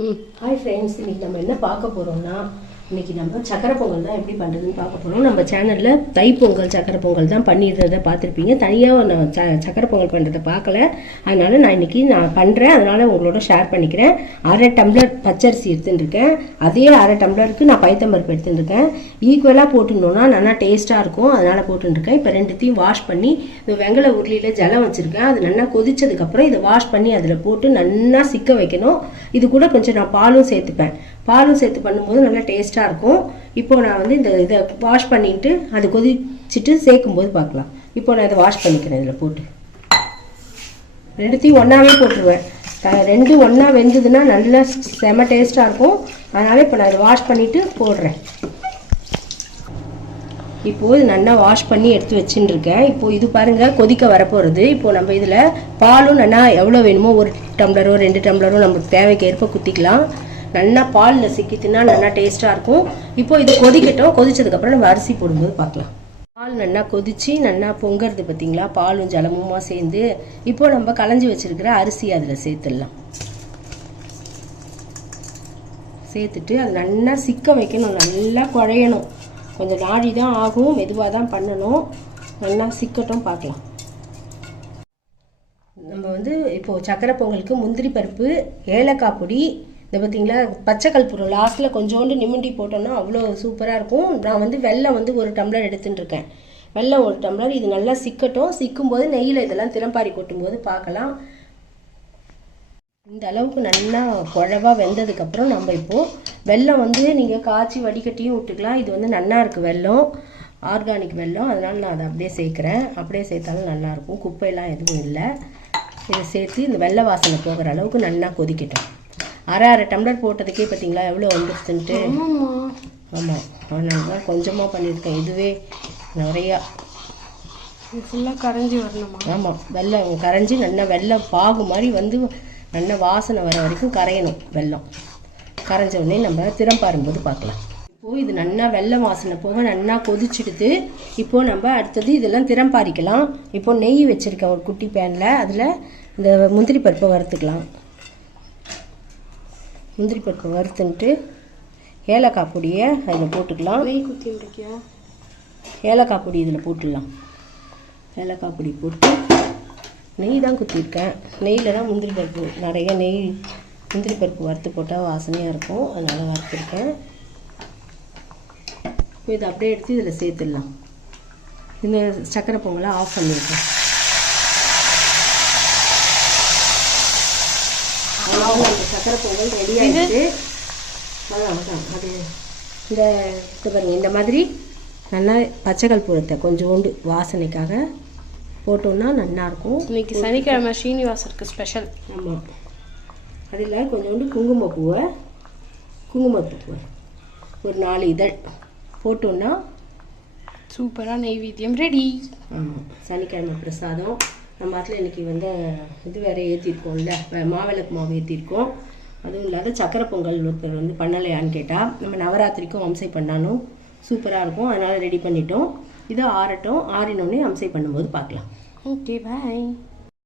ம். Hi friends இன்னைக்கு நம்ம என்ன பார்க்க போகிறோம்னா இன்றைக்கி நம்ம சக்கரை பொங்கல் தான் எப்படி பண்ணுறதுன்னு பார்க்க போகிறோம் நம்ம சேனலில் தைப்பொங்கல் சக்கரை பொங்கல் தான் பண்ணிடுறத பார்த்துருப்பீங்க. தனியாக நான் ச சக்கரை பொங்கல் பண்ணுறதை பார்க்கல. அதனால் நான் இன்னைக்கு நான் பண்ணுறேன் அதனால் உங்களோட ஷேர் பண்ணிக்கிறேன். அரை டம்ளர் பச்சரிசி எடுத்துன்னு இருக்கேன். அதே அரை டம்ளருக்கு நான் பைத்தம்பருப்பு எடுத்துட்டுருக்கேன் ஈக்குவலாக போட்டுருந்தோன்னா நல்லா டேஸ்ட்டாக இருக்கும். அதனால் போட்டுருக்கேன் இப்போ ரெண்டுத்தையும் வாஷ் பண்ணி இந்த வெங்கல உருளியில் ஜலம் வச்சுருக்கேன். அது நல்லா கொதிச்சதுக்கப்புறம் இதை வாஷ் பண்ணி அதில் போட்டு நல்லா சிக்க வைக்கணும். இது கூட கொஞ்சம் நான் பாலும் சேர்த்துப்பேன். பாலும் சேர்த்து பண்ணும்போது நல்லா டேஸ்ட்டாக இருக்கும். இப்போது நான் வந்து இந்த இதை வாஷ் பண்ணிட்டு அது கொதிச்சுட்டு சேர்க்கும்போது பார்க்கலாம். இப்போ நான் இதை வாஷ் பண்ணிக்கிறேன் இதில் போட்டு. ரெண்டுத்தையும் ஒன்றாவே போட்டுருவேன். ரெண்டும் ஒன்றா வெந்ததுன்னா நல்லா செம டேஸ்ட்டாக இருக்கும். அதனால் இப்போ நான் இதை வாஷ் பண்ணிவிட்டு போடுறேன். இப்போது நல்லா வாஷ் பண்ணி எடுத்து வச்சுட்டு இருக்கேன் இது பாருங்கள் கொதிக்க வரப்போகிறது இப்போது நம்ம இதில் பாலும் நல்லா எவ்வளோ வேணுமோ ஒரு டம்ளரோ ரெண்டு டம்ளரோ நமக்கு தேவைக்கு ஏற்ப குத்திக்கலாம். நல்லா பாலில் சிக்கிட்டுனா நல்லா டேஸ்ட்டாக இருக்கும். இப்போது இது கொதிக்கட்டும். கொதிச்சதுக்கப்புறம் நம்ம அரிசி போடும்போது பார்க்கலாம். பால் நல்லா கொதித்து நல்லா பொங்கிறது பார்த்தீங்களா? பாலும் ஜலமுமா சேர்ந்து இப்போது நம்ம களைஞ்சி வச்சுருக்கிற அரிசி அதில் சேர்த்துடலாம். சேர்த்துட்டு அது நல்லா சிக்க வைக்கணும். நல்லா குழையணும். கொஞ்சம் நாழி தான் ஆகும். மெதுவாக தான் பண்ணணும். நல்லா சிக்கட்டும் பார்க்கலாம். நம்ம வந்து இப்போது சக்கரை பொங்கலுக்கு முந்திரி பருப்பு ஏலக்காய் பொடி இந்த பார்த்தீங்களா பச்சை கற்பூரம் லாஸ்ட்டில் கொஞ்சோண்டு நிமிண்டி போட்டோம்னா அவ்வளோ சூப்பராக இருக்கும். நான் வந்து வெள்ளம் வந்து ஒரு டம்ளர் எடுத்துட்டு இருக்கேன் வெள்ளம் ஒரு டம்ளர். இது நல்லா சிக்கட்டும். சிக்கும்போது நெய்யில் இதெல்லாம் திறம்பாரி கொட்டும்போது பார்க்கலாம் இந்த அளவுக்கு நல்லா குழவா வெந்ததுக்கப்புறம் நம்ம இப்போது வெல்லம் வந்து நீங்கள் காய்ச்சி வடிகட்டியும் விட்டுக்கலாம். இது வந்து நல்லா இருக்குது வெல்லம். ஆர்கானிக் வெல்லம். அதனால் நான் அதை அப்படியே சேர்க்குறேன். அப்படியே சேர்த்தாலும் நல்லாயிருக்கும் குப்பையெல்லாம் எதுவும் இல்லை. இதை சேர்த்து இந்த வெள்ளை வாசனை போகிற அளவுக்கு நல்லா கொதிக்கட்டும். அரை அரை டம்ளர் போட்டதுக்கே பார்த்தீங்களா எவ்வளோ வந்துருச்சுன்ட்டு. ஆமாம் அதனால தான் கொஞ்சமாக பண்ணியிருக்கேன். இதுவே நிறையா. ஃபுல்லாக கரைஞ்சி வரணுமா? ஆமாம் வெல்லம். கரைஞ்சி நல்லா வெல்லம் பாகு மாதிரி வந்து நல்ல வாசனை வர வரைக்கும் கரையணும் வெல்லம். கரைஞ்ச உடனே நம்ம திறம் பாரும்போது பார்க்கலாம். இப்போது இது நல்லா வெல்லம் வாசனை போக நல்லா கொதிச்சிடுது. இப்போது நம்ம அடுத்தது இதெல்லாம் திறம் பாரிக்கலாம் இப்போ நெய் வச்சுருக்கேன் ஒரு குட்டி பேனில் அதில் இந்த முந்திரி பருப்பை வறுத்துக்கலாம். முந்திரி பருப்பை வறுத்துன்ட்டு ஏலக்காய் பொடியை அதில் போட்டுக்கலாம். நெய் குத்தி இருக்கியா ஏலக்காய் பொடி இதில் போட்டுடலாம். ஏலக்காய் பொடி போட்டு நெய் தான் குத்திருக்கேன் நெய்யில் தான் முந்திரி பருப்பு நிறைய நெய் முந்திரி பருப்பு வறுத்து போட்டால் வாசனையாக இருக்கும். அதனால் வறுத்துருக்கேன். இதை அப்படியே எடுத்து இதில் சேர்த்துடலாம். இந்த சக்கரை பொங்கலை ஆஃப் பண்ணியிருக்கேன். சக்கரை பொங்கல் ரெடி ஆகிடுச்சு அது இந்த இது பாருங்க இந்த மாதிரி நல்லா பச்சை கற்பூரத்தை கொஞ்சோண்டு வாசனைக்காக போட்டோம்னா நல்லாயிருக்கும் இன்னைக்கு சனிக்கிழமை ஸ்ரீனிவாசருக்கு ஸ்பெஷல் ஆமாம் அதில் கொஞ்சோண்டு குங்குமப்பூவை குங்குமப்பூவை ஒரு நாலு இதழ் போட்டோம்னா சூப்பராக நெய்வேத்தியம் ரெடி ஆமாம் சனிக்கிழமை பிரசாதம். நம்ம அதில் இன்னைக்கு வந்து இது வேறு ஏற்றிருக்கோம்ல மாவிளக்கு மாவு ஏற்றிருக்கோம் அதுவும் இல்லாத சக்கரை பொங்கல் ஒருத்தர் வந்து பண்ணலையான்னு கேட்டால் நம்ம நவராத்திரிக்கும் அம்சை பண்ணாலும் சூப்பராக இருக்கும். அதனால் ரெடி பண்ணிட்டோம். இது ஆறட்டும். ஆறினோடனே அம்சை பண்ணும்போது பார்க்கலாம். Okay bye